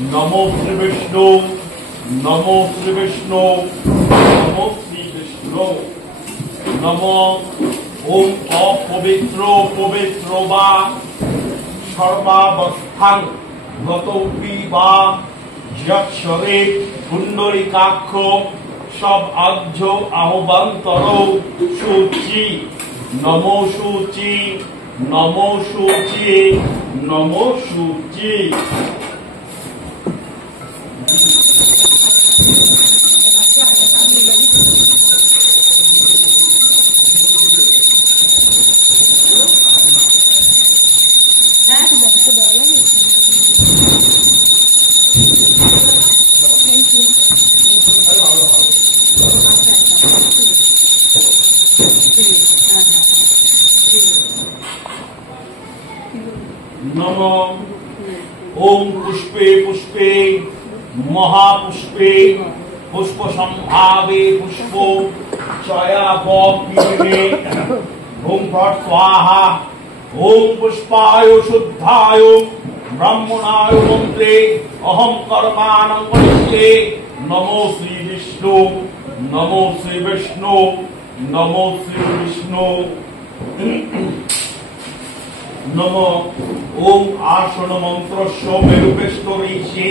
नमो श्री विष्णु नमो श्री विष्णु नमो श्री विष्णु नमो ओम अपवित्र पवित्र वा सर्वावस्थान गतौपि वा यक्षरे कुंडलिकाक्ष सब आज्ञ आह्वान्तर शुचि नमो शुचि नमो शुचि नमो शुचि नमो ओम पुष्पे पुष्पे महापुष्पे पुष्प संभावे पुष्पो चयापीडे ओम स्वाहा ओम पुष्पाय शुद्धाय ब्रह्मणाय मंत्रे अहम कर्माणं करिष्ये नमो श्री विष्णु नमो श्री विष्णु नमो श्री विष्णु नमो ओम आसन मंत्रस्य मेरुपेष्टरीषि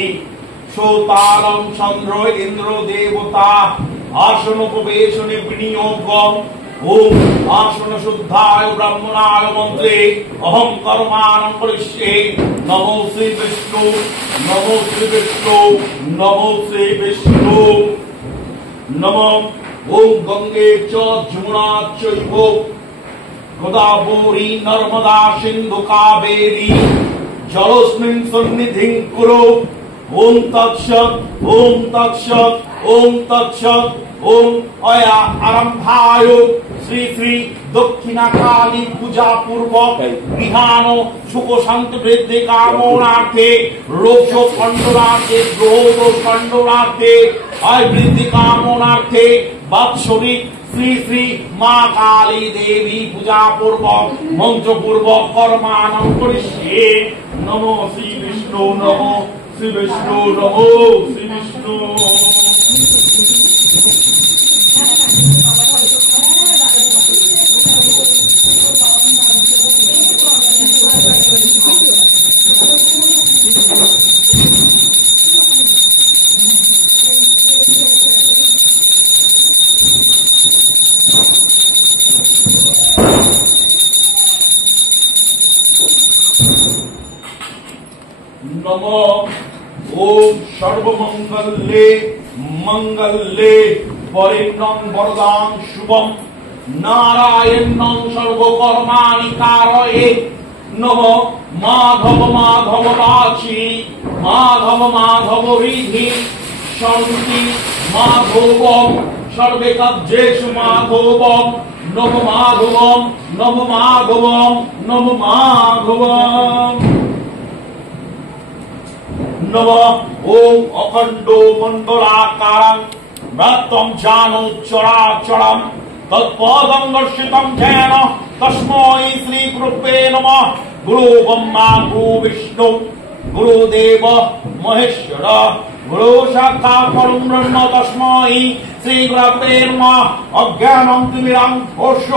सोतारं चंद्र इंद्र देवता आसन उपवेशने विनियोगम ओम आसन शुद्धाय ब्रह्मणाय मंत्रे अहम कर्माणं करिष्ये नमो श्री विष्णु नमो श्री विष्णु नमो श्री विष्णु नमो ओम गंगे च जमुना चैव गोदावरी नर्मदा सिंधु कावेरी जलस्मिन् सन्निधिं कुरु ओम तत्सत् ओम तत्सत् ओम तत्सत् ओम अया आरंभाय श्री श्री दक्षिणाकाली पूजा पूर्वक गृहाण सुख शांति वृद्धि कामनार्थे रोग खंडनार्थे ग्रह खंडनार्थे आय वृद्धि कामनार्थे वात्सरिक श्री श्री माँ काली देवी पूजा पूर्वक मंत्र पूर्वक कर्माणं करिष्ये नमो श्री विष्णु नमो श्री विष्णु नमो श्री विष्णु नमो ओम सर्वमंगल्ये मंगल्ये परिणं वरदां शुभं नारायणं सर्वकर्माणि कारये नमो माधव माधव वाची माधव माधव विधि शांति माधवम सर्वे काजेषु माधवम नम माधवम नम माधवम नम माधवम नम ओम अखंडो मंडलाकारं व्याप्तं जानो चराचरं तत्पदं दर्शितं येन तस्मै श्री गुरुवे नमः गुरु ब्रह्मा गुरु विष्णु গুরুদেব মহেশ্বর গুরু সাক্ষাৎ পরম ব্রহ্ম তস্मै শ্রী গুরবে নমঃ অজ্ঞানং তিমিরান্ধস্য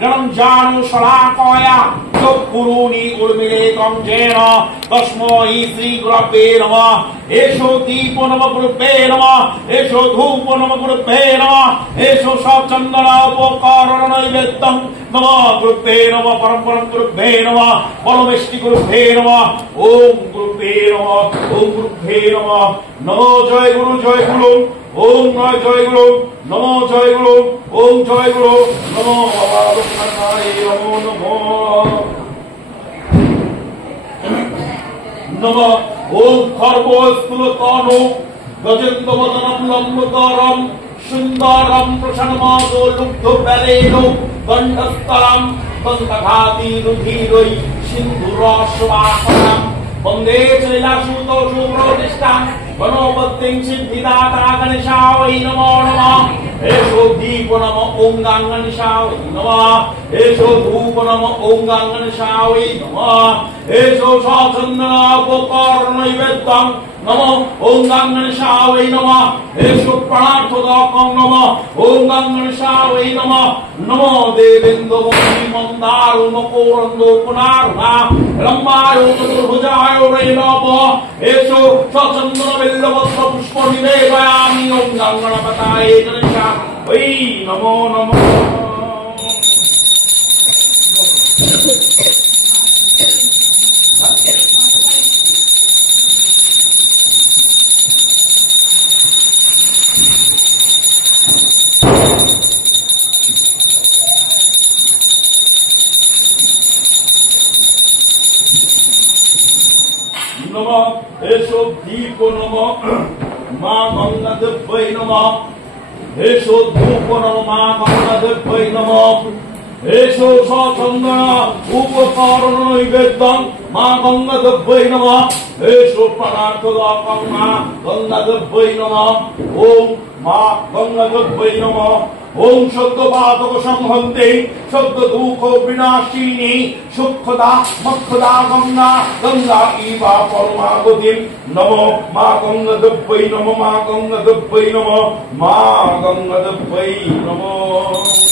জ্ঞানঞ্জানো শলাকয়া চক্ষুরুনি উর্মিলিতং येन তস্मै শ্রী গুরবে নমঃ এষো দীপ নমঃ গুরবে নমঃ এষো ধূপ নমঃ গুরবে নমঃ এষো সচন্দন উপকরণ নৈবেদ্যং নমঃ গুরবে নমঃ পরম পরম গুরবে নমঃ পরমেষ্টি গুরবে নমঃ ওম গুরবে নমঃ ওম গুরবে নমঃ নমো জয় গুরু জয় গুরু ওম নয় জয় গুরু নমো জয় গুরু ওম জয় গুরু নমো বাবা লোকনাথায় নমো নমো নমঃ ওম খর্বস্থূলতনু গজেন্দ্রবদনম লম্বতরম সুন্দরম প্রসন্নমাদো লুব্ধপ্রলেনো গণ্ঠস্থলম দন্তঘাতি রুধিরৈ সিন্ধুরস্বাকরম বন্দে লীলাসুতোষু প্রতিষ্ঠান গণপতিং সিদ্ধিদাতা গণেশায় নমো নমঃ এষো দীপ নমঃ ওম গঙ্গণেশায় নমঃ এষো ধূপ নমঃ ওম গঙ্গণেশায় নমঃ এষো সচন্দন উপকরণ নৈবেদ্যং নমঃ ওম গঙ্গণেশায় নমঃ এষো প্রাণার্থদকং নমঃ ওম গঙ্গণেশায় নমঃ নমো দেবেন্দ্র মুনি মন্দার মকরন্দ পুনারুণা লম্বায় চতুর্ভুজায় নমঃ এষো সচন্দন বিল্লপত্র পুষ্প নিবেদয়ামি ওম গঙ্গণপতায়ে গণেশায় নমো নমঃ নমঃ এষো দীপ নমঃ মা গঙ্গাদেব্যৈ নমঃ এষো ধূপ নমঃ মা গঙ্গাদেব্যৈ নমঃ এষো সচন্দন উপকরণ নৈবেদ্যং মা গঙ্গাদেব্যৈ নমঃ এষো প্রাণার্থদকং মা গঙ্গাদেব্যৈ নমঃ ওম মা গঙ্গাদেব্যৈ নমঃ ওম সদ্যপাতক সংহন্তে সদ্য দুঃখ বিনাশিনী সুখদা মক্ষদা গঙ্গা গঙ্গা ইবা পরমাগতিম নমো মা গঙ্গাদেব্যৈ নমঃ মা গঙ্গাদেব্যৈ নমঃ মা গঙ্গাদেব্যৈ নমঃ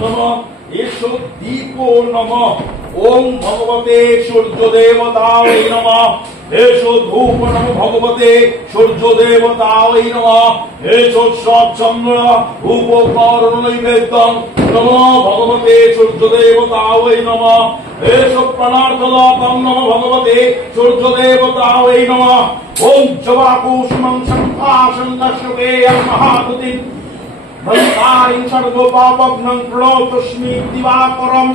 নমঃ এষো দীপ নমঃ ওম ভগবতে সূর্য দেবতায় নমঃ এষো ধূপ নমঃ ভগবতে সূর্য দেবতায় নমঃ এষো সচন্দন উপকরণ নৈবেদ্যং নমঃ ভগবতে সূর্য দেবতায় নমঃ এষো প্রাণার্থদকং নমঃ ভগবতে সূর্য দেবতায় নমঃ ওম জবাকুসুমং শঙ্খাশং দর্শকেয়ং মহাগতিম ভক্তারিং সর্বপাপঘ্নং প্রণতস্মি দিবাকরম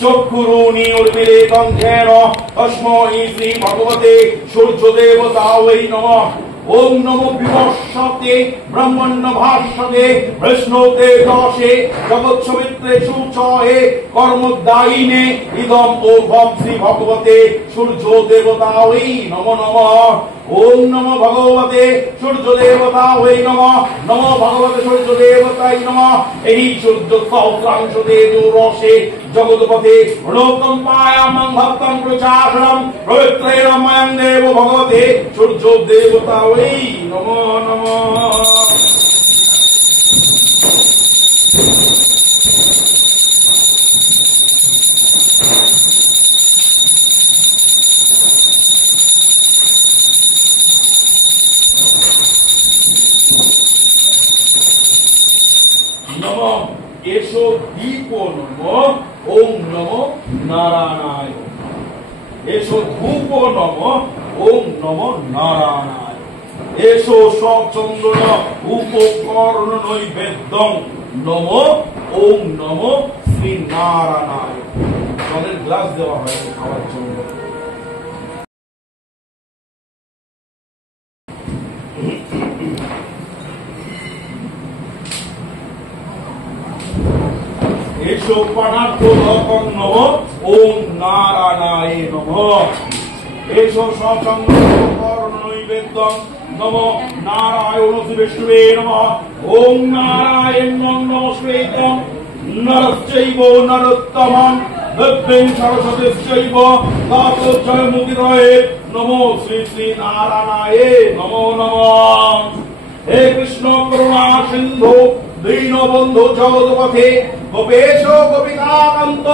চক্ষুরুনি উর্মিলিতং येन তস্मै শ্রী ভগবতে সূর্য দেবতায় নমঃ ওম নমো বিবস্বতে ব্রহ্মণ্য ভাস্বতে বৈষ্ণবে দশে জগৎসবিত্রে সুচয়ে কর্মদায়িনে ইদম ওম শ্রী ভগবতে সূর্য দেবতায় নমো নমঃ ওম নমো ভগবতে সূর্য দেবতায় নমঃ নমো ভগবতে সূর্য দেবতায় নমঃ এই সূর্য সহস্রাংশ তেজো রসে জগৎপথে প্রণতম্পায়ামং ভক্তং প্রচারণম পবিত্রেণ ময়ং দেব ভগবতে সূর্য দেবতায় নমো নমঃ নমঃ এষো দীপ নমঃ ওম নমো নারায়ণায় এষো ধূপ নমঃ ওম নমো নারায়ণায় এষো সচন্দন উপকরণ নৈবেদ্যং নমঃ ওম নমো শ্রী নারায়ণায় জলের গ্লাস দেওয়া হয় খাওয়ার জন্য এষো প্রাণার্থদকং নমঃ ওম নারায়ণায় নমঃ এষো সচন্দন উপকরণ নৈবেদ্যং নমো নারায়ণ বিষ্ণুবে নমঃ ওম নারায়ণং নমস্কৃত্যং নরশ্চৈব নরোত্তমং দেবীং সরস্বতীশ্চৈব ততো জয়মুদিরয়ে নমো শ্রী শ্রী নারায়ণায়ে নমো নমঃ। হে কৃষ্ণ করুণা সিন্ধু দীনবন্ধু জগৎপথে গোপেশ গোপিকাকান্ত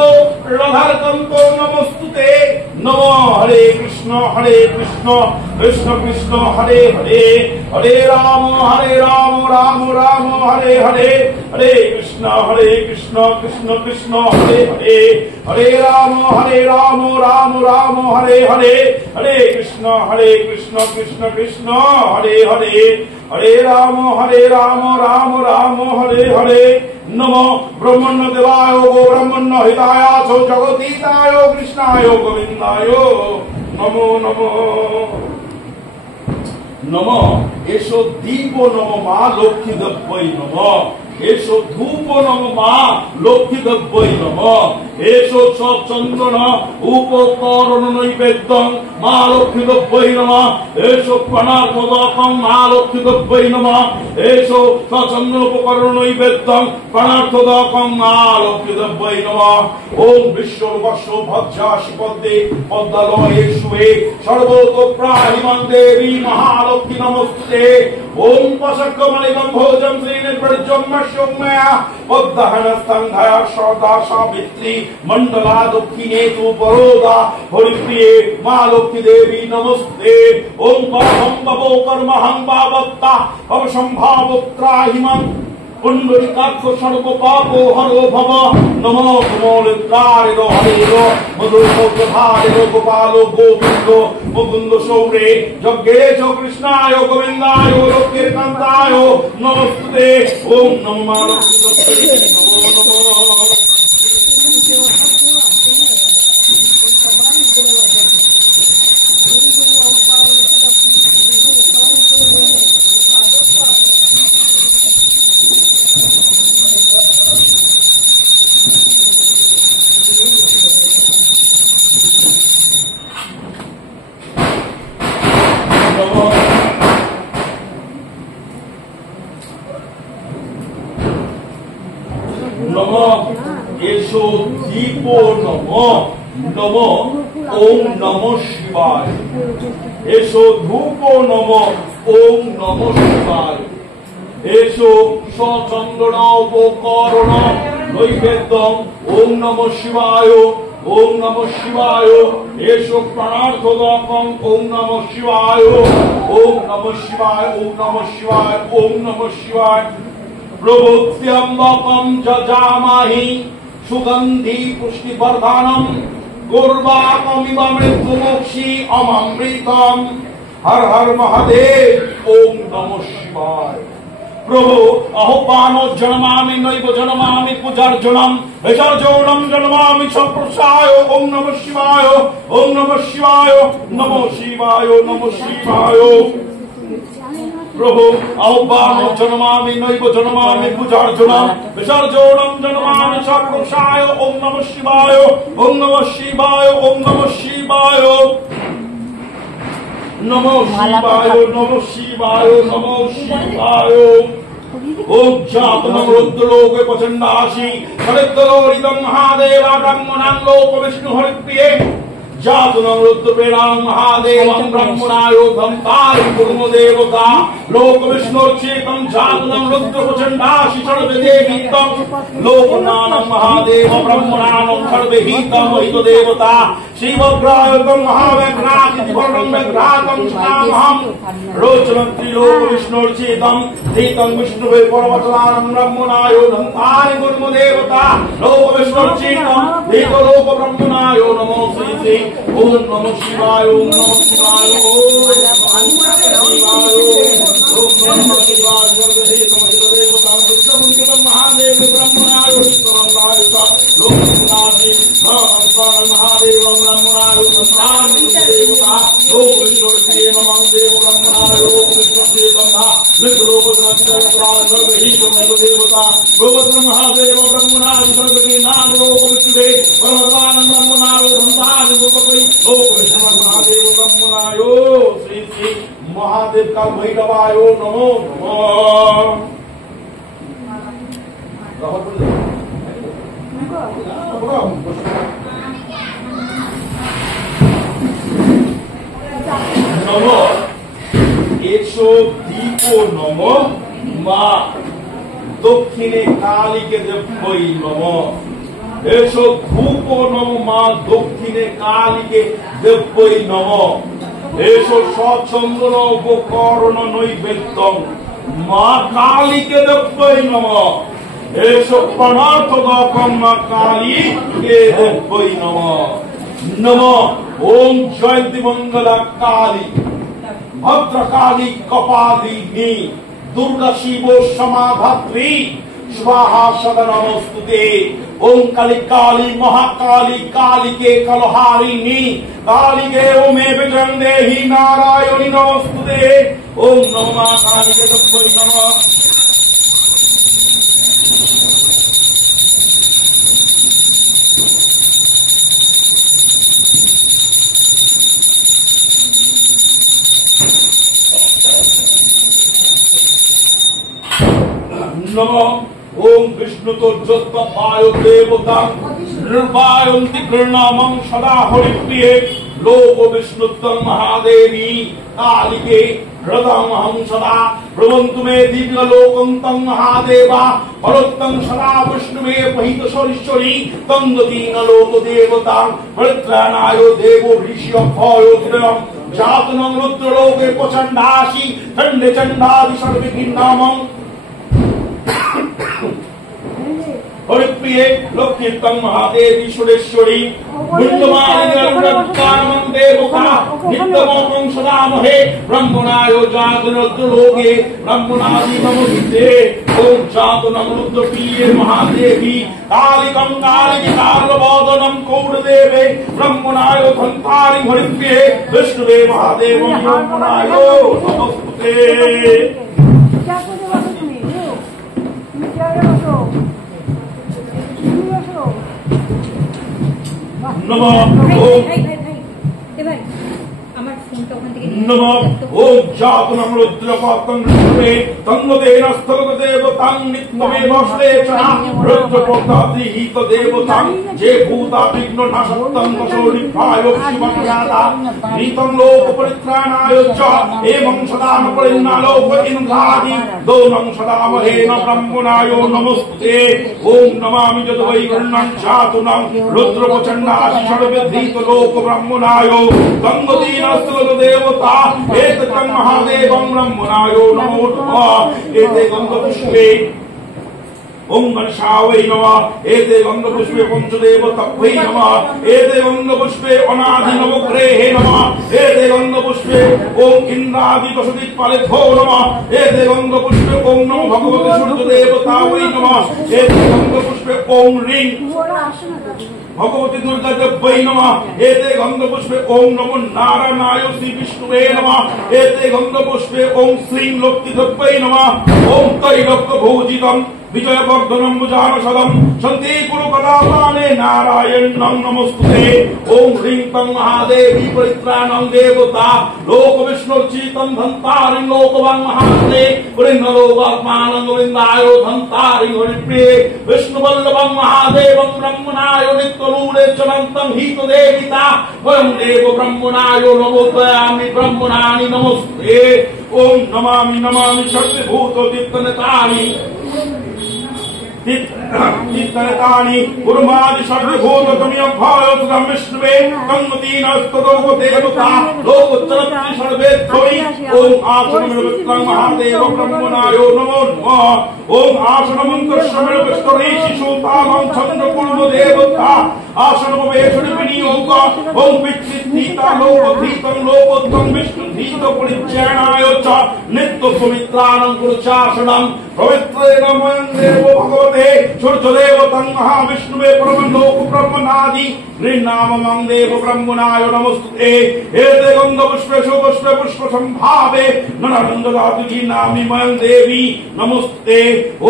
রাধাকান্ত নমস্তুতে। নমো হরে কৃষ্ণ কৃষ্ণ কৃষ্ণ হরে হরে, হরে রাম রাম রাম হরে হরে, হরে কৃষ্ণ কৃষ্ণ কৃষ্ণ হরে হরে, হরে রাম রাম রাম হরে হরে, হরে কৃষ্ণ কৃষ্ণ কৃষ্ণ হরে হরে, হরে রাম রাম রাম হরে হরে। নমো ব্রহ্মণ্য দেবায় গো ব্রহ্মণ্য হিতায় ছো জগতীতায় কৃষ্ণায় গোবিন্দায় নমো নমো নমো। এসো দীপ নম মা লক্ষ্মী দেব্যই নম, এসো ধূপ নম মা লক্ষ্মী দেব্যই নম, এসো চন্দন উপকরণ নৈবেদ্যং মা লক্ষ্মী দেব্যই নম, এসো প্রণার্থদকং মা লক্ষ্মী দেব্যই নম, এসো চন্দন উপকরণ নৈবেদ্যং প্রণার্থদকং মা লক্ষ্মী দেব্যই নম। ওম বিশ্বর্বস্য ভজ্রাসি পদ্মে পদ্মালয়ে শুয়ে সর্বতোপ্রাহিমাং দেবী মহালক্ষ্মী নমস্তুতে। ওম পশক্কমলিকং ভোজং শ্রীনির্বজ্যং মৎস্যময়া পদ্মহনস্তংঘয়া সদা সাবিত্রী মণ্ডলা দক্ষিণে তু বরোদা হরিপ্রিয়ে মা লক্ষ্মী দেবী নমস্তে। ওম কর্মং ববো কর্মহং বাবত্তা অবসম্ভাবত্রাহিমাং পুণ্ডরিকাক্ষ সর্বপাপো হরো ভব। নমো কমলিকারে হরে মধুসৌধারে গোপালো গোবিন্দ মুকুন্দ সৌরে যজ্ঞেশ কৃষ্ণায় গোবিন্দায় লোকের কান্তায় নমস্তুতে। ওম নমো মা লক্ষ্মী নমো নমো। এসো দীপ নম নম ওম নম শিবায়, এসো ধূপ নম ওম নম শিবায়, এসো সচন্দন উপকরণ নৈবেদ্যং ওম নম শিবায় ওম নম শিবায়, এসো প্রাণার্থদকং ওম নম শিবায় ওম নম শিবায় ওম নম শিবায় ওম নম শিবায়। প্রভুত্যম্বকং যজামহি সুগন্ধি পুষ্টিবর্ধনম গৌর্বাকমিব মৃত্যুমোক্ষী অমৃতম। হর হর মহাদেব ওম নমঃ শিবায়। প্রভু আহ্বান জন্মামি নৈব জন্মামি পূজার্জনম বিসর্জনম জন্মামি সম্প্রসায় ওম নমঃ শিবায় ওম নমঃ শিবায় নমঃ শিবায় নমঃ শিবায়। প্রভু আহ্বান জন্মামি নৈব জন্মামি পূজার্জনম বিসর্জনম জন্মামি সম্প্রসায় ওম নমঃ শিবায় ওম নমঃ শিবায় ওম নমঃ শিবায় নমঃ শিবায় নমঃ শিবায় নমঃ শিবায়। ওম জাতনং রুদ্রলোকে প্রচণ্ডাসি হরিদ্রলোরিতং মহাদেবা ব্রহ্মণাং লোক বিষ্ণু হরিপ্রিয়ে জাতনং রুদ্রপ্রেণাং মহাদেবং ব্রহ্মণায় ধন্তারিং কুর্ম দেবতা লোক বিষ্ণুর্চিতং জাতনং রুদ্র প্রচণ্ডাসি সর্বদেবীতং লোকনানং মহাদেব ব্রহ্মণানং সর্বহিতং হিত দেবতা শিবগ্রাহকং মহাব্যাঘ্রাতি বর্ণং ব্যাঘ্রাতং নামহং রোচনং ত্রিলোক বিষ্ণুর্চিতং ধীতং বিষ্ণুবে পরমতলানং ব্রহ্মণায় ধন্তারিং কুর্ম দেবতা লোক বিষ্ণুর্চিতং ধীত লোক ব্রহ্মণায় নমো শ্রী শ্রী ওম নমঃ শিবায় ওম নমঃ শিবায় ওম নমঃ শিবায় ওম নমঃ শিবায় সর্বহিত মহিত দেবতা বিষ্ণুমন্ত্রং মহাদেব ব্রহ্মণায় বিষ্ণুরঙ্গায় লোকনাথি নমঃ মহাদেব ব্রহ্মণায় ধন্তারিং দেবতা লোক বিষ্ণুর্চিতং নমঃ দেব ব্রহ্মণায় লোক বিষ্ণুর্চিতং মৃত্যুলোকনাথি সর্বহিত মহিত দেবতা গোবিন্দ মহাদেব ব্রহ্মণায় সর্বহিত নাম লোক বিষ্ণুবে ভগবান ব্রহ্মণায় ধন্তারিং লোক কৃষ্ণ মহাদেব ব্রহ্মণায় শ্রী শ্রী महादेव काल भैरवाय नमो नमो एसो दीपो नमो मा दक्षिणे कालीके देव्यै नमो एसो धूपो नमो मा दक्षिणे कालीके देव्यै नमो एसो सचंदन उपकरण नैवेद्यम मा कालीके देव्यै नमो एसो प्रणर्थदकं मा कालीके देव्यै नमो नमो ओम जयंती मंगला काली भद्रकाली कपालिनी दुर्गा शिव समाधात्री स्वाहा सदा नमस्तुते ओम काली काली महाकाली कालिके कलहारिणी कालिके ओमे विजयं देहि नारायणी नमस्तुते ओम नमः कालिके देव्यै नमः नमो ओम विष्णु तो जस्तपाय देवता निर्वायन्ति कृणामं सदा हरिप्रिये लोक विष्णुत्वं महादेवी कालिके हृदयमहं सदा प्रवन्तु मे दिव्यलोकं तं महादेवा परोत्तं सदा विष्णु मे पहितश्वरीश्वरी तं दीनलोक देवता परित्राणाय देवो ऋषि अभयो जातनं रुद्रलोके प्रचण्डासि खण्डे चण्डादि सर्वविघ्नामं हरिप्रिये लक्ष्मीतं महादेवी सुरेश्वरी बुद्धमालिकानमं देवता नित्यमं सदामहे ब्रह्मणाय जातरुद्रलोके ब्रह्मणादि नमोस्ते ओम जातनं रुद्रप्रिये महादेवी कालिकं कालिकालवदनं कौरदेवे ब्रह्मणाय धन्तारि हरिप्रिये विष्णुवे महादेवं ब्रह्मणाय नमस्ते नमो नमो ओम जातनं रुद्रपातं विष्णुवे तन्वदेन स्थलदेवतां नित्यमेवश्लेषा रुद्रपोतादिहित देवतां जे भूता विघ्न नाशक्तं वशोनिभायो शिवज्ञाता नीतं लोक परित्राणाय च एवं सदा न परिणालोक इंद्रादि दोनं सदा महेन ब्रह्मणाय नमस्ते ओम नमामि यद्वै गृह्णं जातुनं रुद्रप्रचण्डासि सर्वविधीत लोक ब्रह्मणाय गंगदीन स्थलदेवता एततं महादेवं ब्रह्मणाय नमो नमः एते गंगपुष्पे ओम गणेशाय नमः एते गंगपुष्पे पंचदेवताभ्यै नमः एते गंगपुष्पे अनादि नवग्रहे नमः एते गंगपुष्पे ओम इंद्रादि वसुदिक्पालेभ्यो नमः एते गंगपुष्पे ओम नमो भगवते सूर्यदेवतायै नमः एते गंगपुष्पे ओम ह्रीं भगवती दुर्गा देव्यै नमः एते गंगपुष्पे ओम नमो नारायणाय श्री विष्णुवे नमः एते गंगपुष्पे ओम श्रीं लक्ष्मी देव्यै नमः ओम त्रैलोक्य भूजितं विजयवर्धनं भुजानशलं शन्ति कुरुकदापाने नारायणं नमस्तुते ओम ह्रीं तं महादेवी परित्राणं देवता लोक विष्णुर्चितं धन्तारिं लोकवान् महाते वृन्नलोकात्मानं गोविन्दाय धन्तारिं हरिप्रिये विष्णुवल्लभं महादेवं ब्रह्मणाय नित्यरूढे चलन्तं हितदेविता वयं देव ब्रह्मणाय नमोदयामि ब्रह्मणानि नमस्ते ओम नमामि नमामि सर्वभूतोदित्तनतानि चित्तनतानि गुरुमादि सर्वभूततमयभायं विष्णुवे तन्मतीनस्तदोक देवता लोकोत्तरति सर्वे त्वयि ओम आसनमिदं महादेव ब्रह्मणाय नमो नमः ओम आसनमन्त्रश्रवण विष्णुरे शिशुतामं चन्द्रकुल देवता आसनमवेशनि विनियोग ओम विचित्तिता लोकधीतं लोकोत्तम विष्णुधीत परिचयनाय च नित्य पवित्रानं गुरुचासनं पवित्रेण देव भगवते सूर्यदेवतं महाविष्णुवे परमलोक ब्रह्मनादि नृनामं देव ब्रह्मणाय नमस्ते एते गंगपुष्पे शुभपुष्पे पुष्प संभावे नरनंददातुकी नामी मयं देवी नमस्ते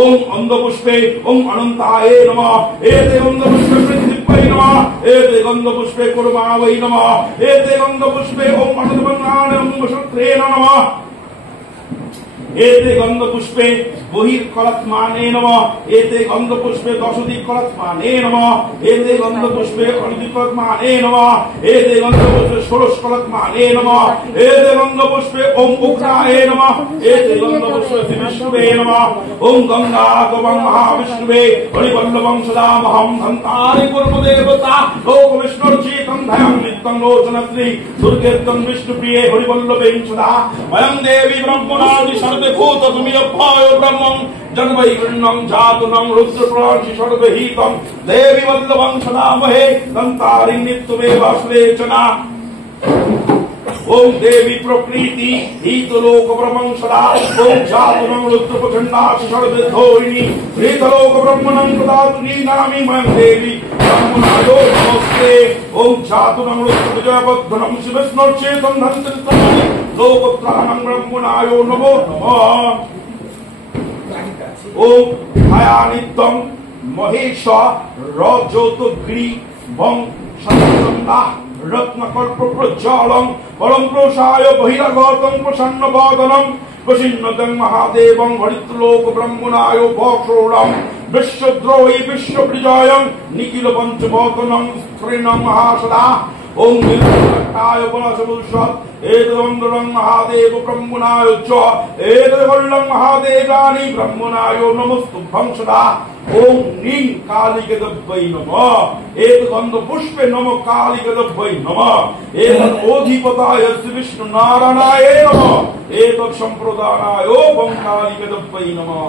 ओम अंगपुष्पे ओम अनंताय नमः एते गंगपुष्पे पृथ्वीपै नमः एते गंगपुष्पे कुर्मावै नमः एते गंगपुष्पे ओम अनन्तमनाय नमः एते गन्धपुष्पे बहिर्कलात्माने नमः एते गन्धपुष्पे दशदिक्कलात्माने नमः एते गन्धपुष्पे अनिदिक्कलात्माने नमः एते गन्धपुष्पे षोडशकलात्माने नमः एते गन्धपुष्पे ओम उग्राय नमः एते गन्धपुष्पे विष्णुवे नमः ओम गंगा गवं महाविष्णुवे हरिवल्लभं सदामहं धन्तारि कुर्मदेवता लोक विष्णुर्चेतं धयं नित्यं लोचनश्री दुर्गेत्तं विष्णुप्रिये हरिवल्लभेन सदा वयं देवी ब्रह्मणादि सर्वभूत तुमियभाय ब्रह्मं जन्मै गृह्णं जातुनं रुद्रप्राचि सर्वहितं देवी वल्लभं सदामहे दन्तारि नित्यमेवाश्लेचना ओम देवी प्रकृति हीतलोक ब्रह्मं सदा ओम जातुनं रुद्रप्रचंडाचि सर्वधोरिणी हीतलोक ब्रह्मणं ददातुनी नामी मयं देवी ब्रह्मणायो नमस्ते ओम जातुनं रुद्रविजयबद्धनं शिवस्नोच्चेतं धन्यस्तमानि लोकत्राणं ब्रह्मणायो नमो नमः ओम भयानित्यं महेश रजोतग्री वं सत्संगा रत्नकल्पप्रज्वालं परं प्रसाय बहिरागतं प्रसन्नवदनं प्रसिन्नतं महादेवं हरितलोक ब्रह्मणायो भक्षोरं विश्वद्रोही विश्वविजयं निखिल पंचवदनं स्त्रीणं महासदा ओम नीलकंठाय वनसमुषत् एतदंदरं महादेव ब्रह्मणाय च एतदवल्लं महादेवानि ब्रह्मणायो नमस्तुभ्यं सदा ओम नीं कालिकदब्बै नमः एतदंदपुष्पे नमः कालिकदब्बै नमः एतदोधिपताय श्री विष्णुनारायणाय नमः एतत्सम्प्रदानाय ओम कालिकदब्बै नमः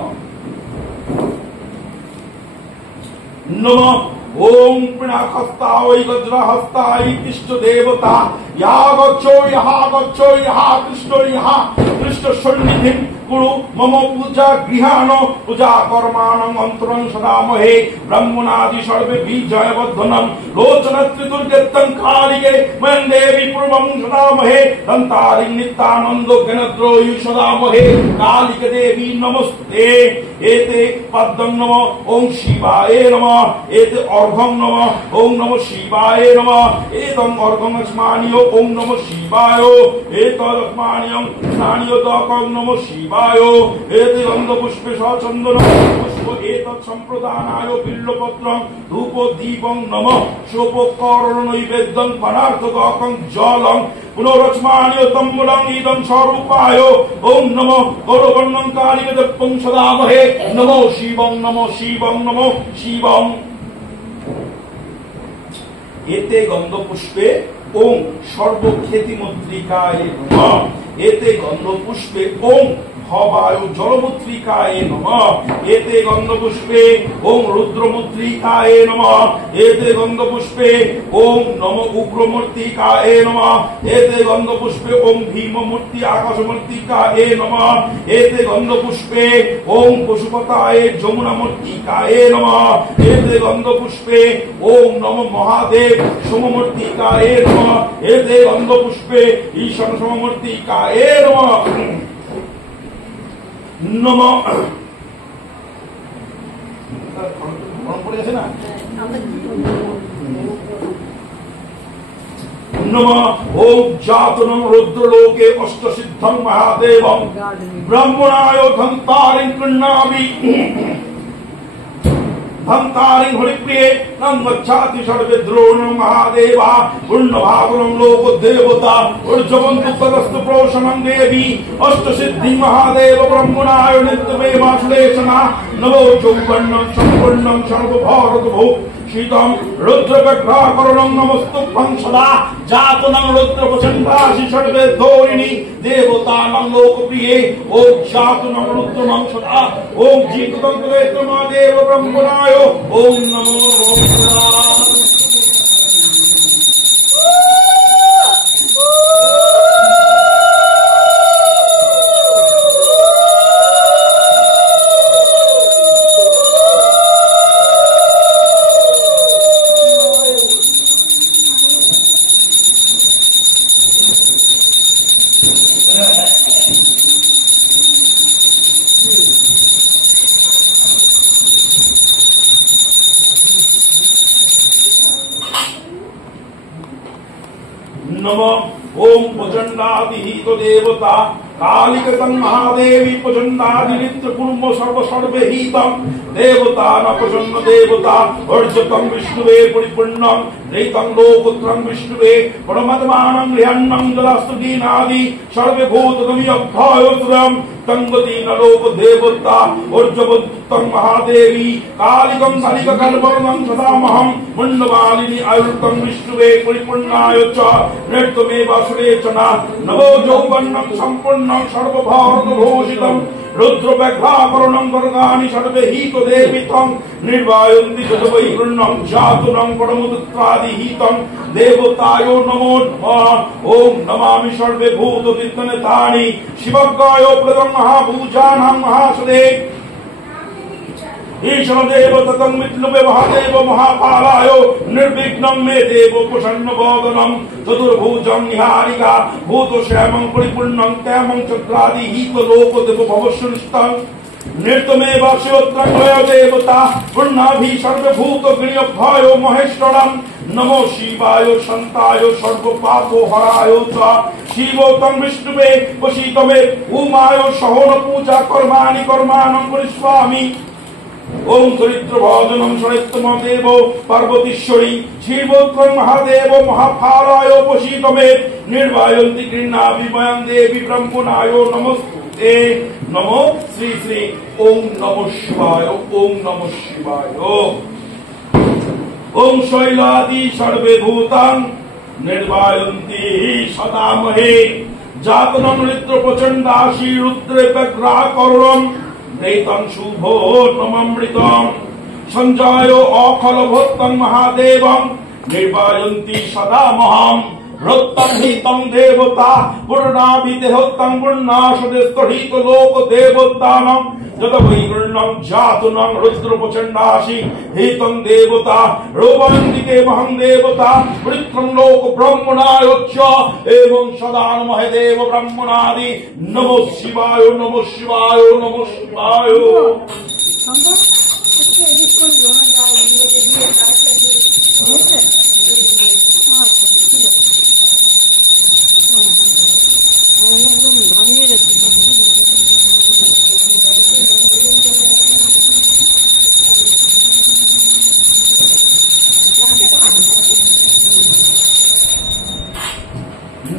नमः ओम पिनाकस्तावै वज्रहस्ताय इष्ट देवता या गच्छो यहा कृष्ण सन्निधिं कुरु मम पूजा गृहाण पूजा कर्माणं अंतरं सदामहे ब्रह्मणादि सर्वे विजयवर्धनं लोचनत्रि दुर्गेत्तं कालिके मयं देवी पूर्वं सदामहे दन्तारि नित्यानंदो गणद्रोही सदामहे कालिके देवी नमस्ते एते पद्मं नमः ओम शिवाय नमः एते अर्घं नमः ओम नमः शिवाय नमः एतं अर्घं स्मानीय ओम नमः शिवाय एतदस्मानीयं स्नानीय दकं नमः शिवाय एते गन्धपुष्पे सचन्दन पुष्प एतत् सम्प्रदानाय बिल्वपत्रं धूप दीपं नमः सोपकरण नैवेद्यं पदार्थदकं जलं पुनरस्मानीय तम्बुलं इदं स्वरूपाय ओम नमः गौरवर्णं कालिकदब्बं सदामहे नमो शिवं नमो शिवं नमो शिवं एते गन्धपुष्पे ओम सर्वख्यातिमुद्रिकाय नमः एते गन्धपुष्पे ओम हवायु जलमुद्रिकाय नमः एते गन्धपुष्पे ओम रुद्रमुद्रिकाय नमः एते गन्धपुष्पे ओम नमो उग्रमूर्तिकाय नमः एते गन्धपुष्पे ओम भीममूर्ति आकाशमूर्तिकाय नमः एते गन्धपुष्पे ओम पशुपताय जमुनामूर्तिकाय नमः एते गन्धपुष्पे ओम नमो महादेव सोममूर्तिकाय नमः एते गन्धपुष्पे ईशान सोममूर्तिकाय नमः नमः नमः ओम जातुनं रुद्रलोके अष्टसिद्धं महादेवं ब्रह्मणाय धन्तारिं गृह्णामि धन्तारिं हरिप्रिये नं गच्छाति सर्वे द्रोणं महादेवा पुण्यभागुनं लोकदेवता ऊर्जवन्तु तदस्तु प्रोषणं देवी अष्टसिद्धि महादेव ब्रह्मणाय नित्यमेवाश्लेषणा नमो चौवर्णं सम्पूर्णं सर्वभारतभो शीतं रुद्रव्यघ्राकरणं नमस्तुभ्यं सदा जातुनं रुद्रप्रचण्डासि सर्वे धोरिणी देवतानां लोकप्रिये ओम जातुनं रुद्रमं सदा ओम जीतुतं महादेव ब्रह्मणाय ओम नमो नमः ओम प्रचंडादिहित देवता कालिकतं महादेवी प्रचंडादिनित्र कुर्म सर्व सर्वे हितं देवता न प्रसन्न देवता अर्जतं विष्णुवे परिपूर्णं दैतं लोकत्रं विष्णुवे परमत्मानं ह्यन्नं जलस्तुदीनादि सर्वे भूतगमि अभ्यायोत्रं तंगति नलोक देवता अर्जवत्तं महादेवी कालिकं कालिककल्पनं सदामहं मुण्डमालिनी आयुर्तं विष्णुवे परिपूर्णाय च नृत्यमे वासुरेचना नवो यौवनं सम्पूर्णं सर्वभारतभूषितं रुद्रव्याघ्राकरणं वर्गाणि सर्वे हितदेवितं निर्वायन्ति तद्वैकृण्यं जातुनं परमुदत्रादिहितं देवतायो नमो नमः ओम नमामि सर्वे भूतविद्यनेतानि शिवज्ञाय प्रदं महाभूजानां महासदे ईश्वरदेव ततं विष्णुवे महादेव महाकालाय निर्विघ्नं मे देव प्रसन्नवदनं चतुर्भुजं निहारिका भूतश्यामं परिपूर्णं कैमं चक्रादिहितलोकदेव भवश्रेष्ठं नृत्यमेव शिवत्रय देवता पुण्णाभि सर्वभूतगणभ्यायो महेश्वरं नमो शिवाय शान्ताय सर्वपापोहराय च शिवोतं विष्णुवे वशितमे उमाय सहोन पूजा कर्माणि कर्माणं करिष्यामि ओम चरित्र भजनम चरित्रम देव पार्वतीश्वरी शिवोत्रं महादेव महाफालाय वशितमे निर्वायन्ति गृह्णाभिमयं देवी ब्रह्मणाय नमस्ते नमो श्री श्री ओम नमो शिवाय ओम नमो शिवाय ओम शैलादि सर्वे भूतां निर्वायन्ति सदामहे जातनं नृत्य प्रचंडाशी रुद्रे व्यग्राकरणं दैतं शुभो नममृतं संजायो अखलभूतं महादेवं निर्वायन्ति सदामहं रत्तं हितं देवता पूर्णाभिदेहोत्तं पूर्णाशदेस्तहित लोक देवतानं जगवैगुण्यं जातुनं रुद्रप्रचण्डासि हितं देवता रोवन्दिके महं देवता वृत्रं लोक ब्रह्मणाय च एवं सदा नमः देव ब्रह्मणादि नमो शिवाय नमो शिवाय नमो शिवाय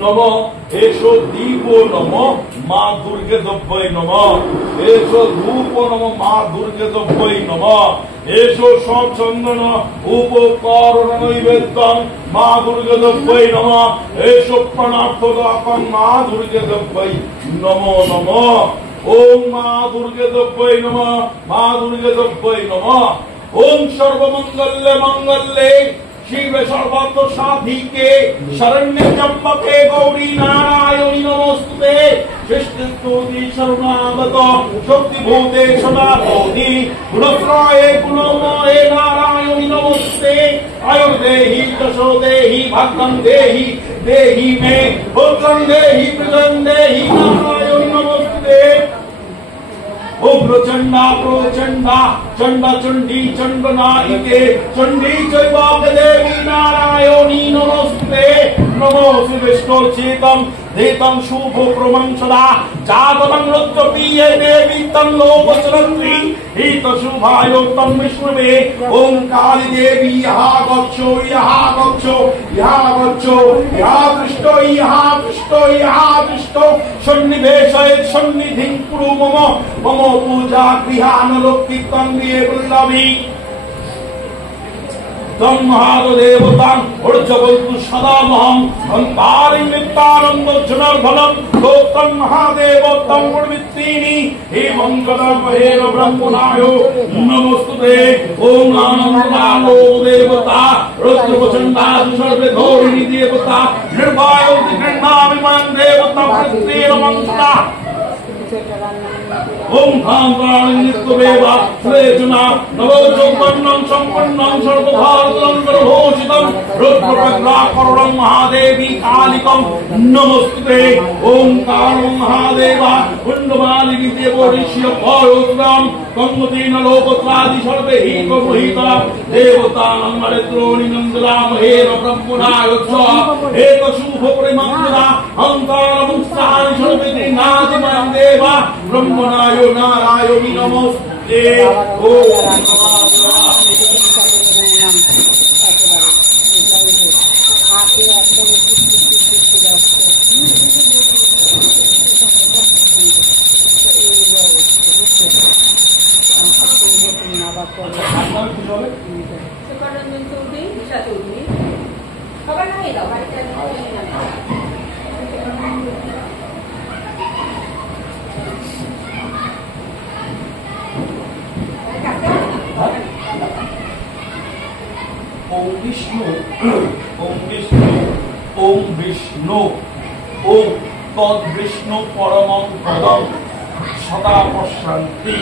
नमो एषो दीपो नमो मां दुर्गे दब्बै नमो एषो धूपो नमो मां दुर्गे दब्बै नमो एषो सचन्दन उपकरण नैवेद्यं मां दुर्गे दब्बै नमो एषो प्रणार्थदाकं मां दुर्गे दब्बै नमो नमो ओम मां दुर्गे दब्बै नमो मां दुर्गे दब्बै नमो ओम सर्वमंगल्य मंगल्ये शिव सर्वार्थ साधिके शरण्य त्र्यंबके गौरी नारायणी नमोस्तुते सृष्टिस्तुति शरणागत शक्तिभूते सदा भवति गुणत्रये गुणमये नारायणी नमोस्तुते आयुर्देहि यशो देहि भाग्यं देहि देहि मे पुत्रं देहि प्रजं देहि नारायणी नमोस्तुते ओम प्रचंडा प्रचंडा चंडा चंडी चंडनायिके चंडी चैवाग्देवी नारायणी नमोस्तुते नमो शिवेष्टोचितं देतं शुभो प्रमं सदा जातनं रुद्रप्रिय देवी तं लोकचरन्त्री हित शुभाय तं विष्णुवे ओम काली देवी यहाँ गच्छो यहाँ गच्छो यहाँ गच्छो यहाँ तिष्ठो यहाँ तिष्ठो यहाँ तिष्ठो सन्निवेशय सन्निधिं कुरु मम मम पूजा गृहान लोकितं मे वल्लभी तम महादेवतां अर्जवन्तु सदामहं अन्तारिं नित्यानन्द जनार्दनं लोकं महादेव तं प्रवृत्तीनि हे मंगलमहेन ब्रह्मणाय नमोस्तुते ओम आनन्दनालो देवता रुद्रप्रचण्डासु सर्वे गौरिणी देवता निर्वायोति गृह्णाभिमानं देवता प्रत्येकमंसता ओम धाम्राणित्वमेवा श्रेजना नवो यौवनं सम्पन्नं सर्वभारतमण्डलभूषितं रुद्रव्याघ्राकरणं महादेवी कालिकं नमोस्तुते ओम कालं महादेवा कुण्डमालिनी देवो ऋष्य भयोत्रं কঙ্গতেন লোকত্রাদি সর্বে হি কমহিতা দেবতা নন্দরেত্রোনি নন্দরামহে ব্রহ্মণায়চ্ছ এক শুভ পরিমন্দনা অন্তরমুক্তানি সর্বে ত্রিনাদিময়ং দেবা ব্রহ্মণায় নারায়ণি নমস্তে ओम विष्णु ओम विष्णु ओम विष्णु ओम तद विष्णु परमं पदं सदा पश्यन्ति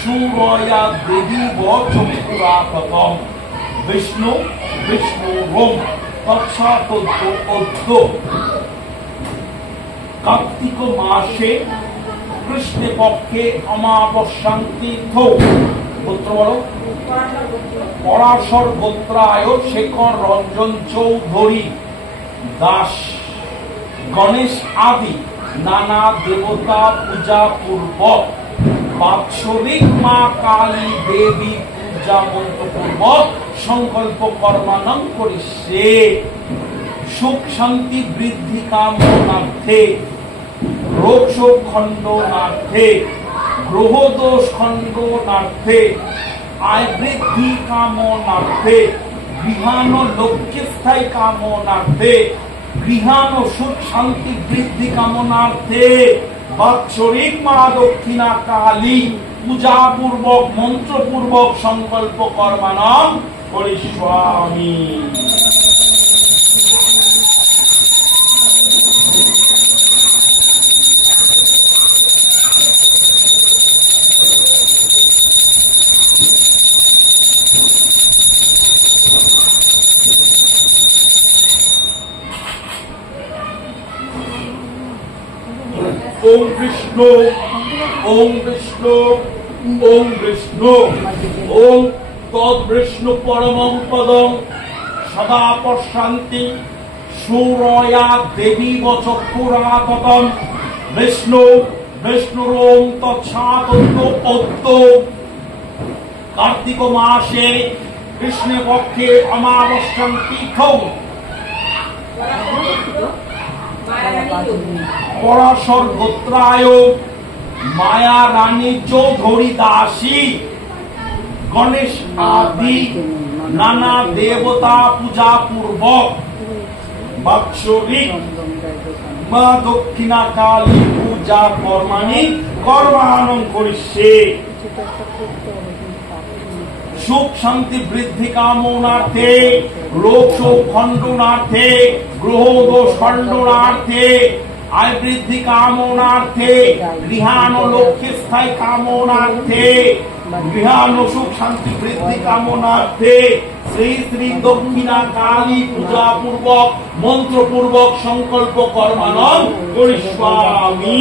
सूरया देवी वचपुरातम विष्णु विष्णु रोम तत्सातोद्ध कार्तिक मासे कृष्ण पक्षे अमावस्यां तीर्थौ गोत्र बोलो पराशर गोत्राय शेखर रंजन चौधरी दास गणेश आदि नाना देवता पूजा पूर्वक वात्सरिक मां काली देवी पूजा मंत्र पूर्वक संकल्प कर्मानं करिष्ये सुख शांति वृद्धि कामनार्थे रोग शोक खंडनार्थे ग्रह दोष खंडनार्थे आय वृद्धि कामनार्थे गृहान लक्ष्य स्थायी कामनार्थे गृहान सुख शांति वृद्धि कामनार्थे वात्सरिक मां दक्षिणा काली पूजा पूर्वक मंत्र पूर्वक संकल्प कर्मानं करिष्यामि। ओम विष्णु ओम विष्णु ओम विष्णु ओम तद विष्णु परमं पदं सदा पश्यन्ति सूरया देवी वचपुरातम विष्णु विष्णुरोम तत्सातोद्ध कार्तिक मासे कृष्ण पक्षे अमावस्यां तीर्थौ पराशर गोत्राय माया रानी चौधरी दासी गणेश आदि नाना देवता पूजा पूर्वक वात्सरिक मां दक्षिणा काली पूजा कर्माणि कर्मानं करिष्ये सुख शांति वृद्धि कामनार्थे रोग शोक खंडनार्थे ग्रह दोष खंडनार्थे आय वृद्धि कामनार्थे गृहान लक्ष्य स्थायी कामनार्थे गृहान सुख शांति वृद्धि कामनार्थे श्री श्री दक्षिणा काली पूजा पूर्वक मंत्र पूर्वक संकल्प कर्मानं करिष्यामि।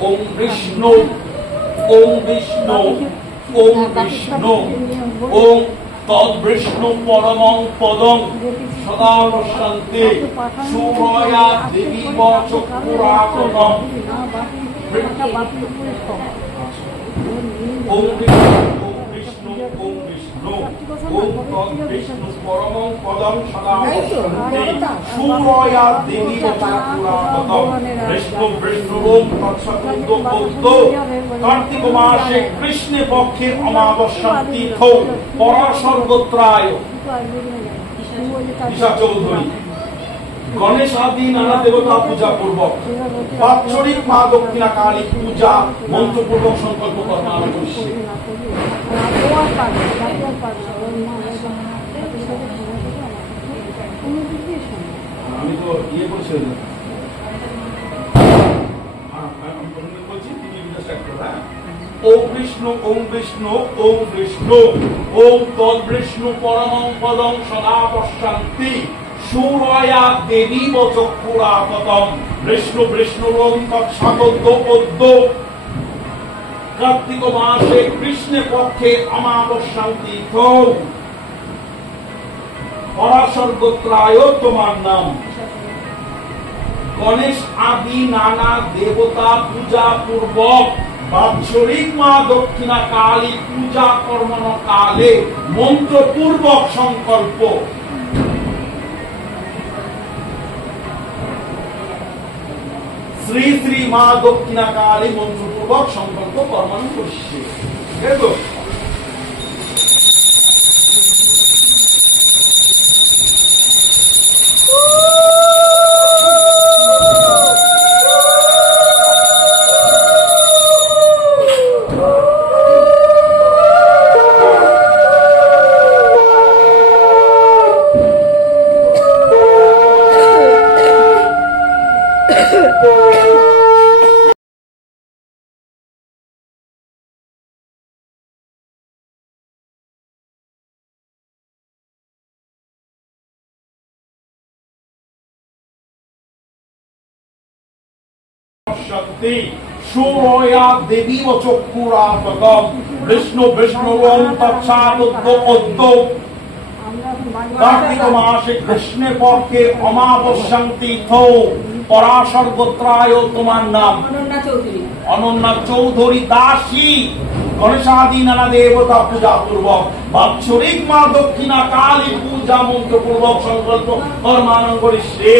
ओम विष्णु ओम विष्णु ओम विष्णु ओम तद विष्णु परमं पदं सदा पश्यन्ति सूरया देवी वचपुरातम ओम विष्णु বিষ্ণু ওম বিষ্ণু ওম তদ্বিষ্ণু পরমং পদং সদা বসন্তি সূরয়া দেবী বচপুরাপতম বিষ্ণু বিষ্ণু ওম তৎসৎ কার্তিক মাসে কৃষ্ণ পক্ষের অমাবস্যা তিথ পরাশর গোত্রায় ঈশা চৌধুরী গণেশ আদি নানা দেবতা পূজা পূর্বক বাৎসরিক মা দক্ষিণা কালী পূজা মন্ত্রপূর্বক সংকল্প কর্ম করছে। আমি তো ইয়ে করছি ওম বিষ্ণু ওম বিষ্ণু ওম বিষ্ণু ওম তদ্বিষ্ণু পরমং পদং সদা পশ্যন্তি সূরয়া দেবী চক্ষুরাপতম বিষ্ণু বিষ্ণু ওম তৎসৎ কার্তিক মাসে কৃষ্ণ পক্ষে অমাবস্যা তিথ পরাশর গোত্রায় তোমার নাম। গণেশ আদি নানা দেবতা পূজা পূর্বক বাৎসরিক মা দক্ষিণা কালী পূজা কর্মণ কালে মন্ত্রপূর্বক সংকল্প শ্রী শ্রী মা দক্ষিণা কালী মন্ত্রপূর্বক সংকল্প কর্মানো করছে। সূরয়া দেবী চক্ষুরাপতম বিষ্ণু বিষ্ণু ওম তৎসৎ কার্তিক মাসে কৃষ্ণ পক্ষে অমাবস্যা তিথ পরাশর গোত্রায় তোমার নাম। অনন্যা চৌধুরী দাসী গণেশাদি নানা দেবতা পূজা পূর্বক বাৎসরিক মা দক্ষিণা কালী পূজা মন্ত্রপূর্বক সংকল্প কর্মানন করিছে।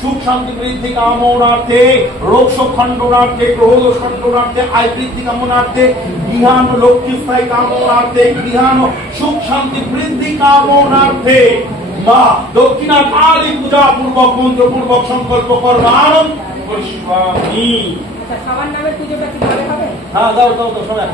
সুখ শান্তি বৃদ্ধি কামনার্থে রোগ শোক খণ্ডনার্থে গ্রহদোষ খণ্ডনার্থে আয় বৃদ্ধি কামনার্থে গৃহান লক্ষ্মী স্থায়ী কামনার্থে গৃহান সুখ শান্তি বৃদ্ধি কামনার্থে বা দক্ষিণা কালী পূজা পূর্বক মন্ত্রপূর্বক সংকল্প কর্মানন করিষ্যামি। হ্যাঁ দাও দাও দাও সবাই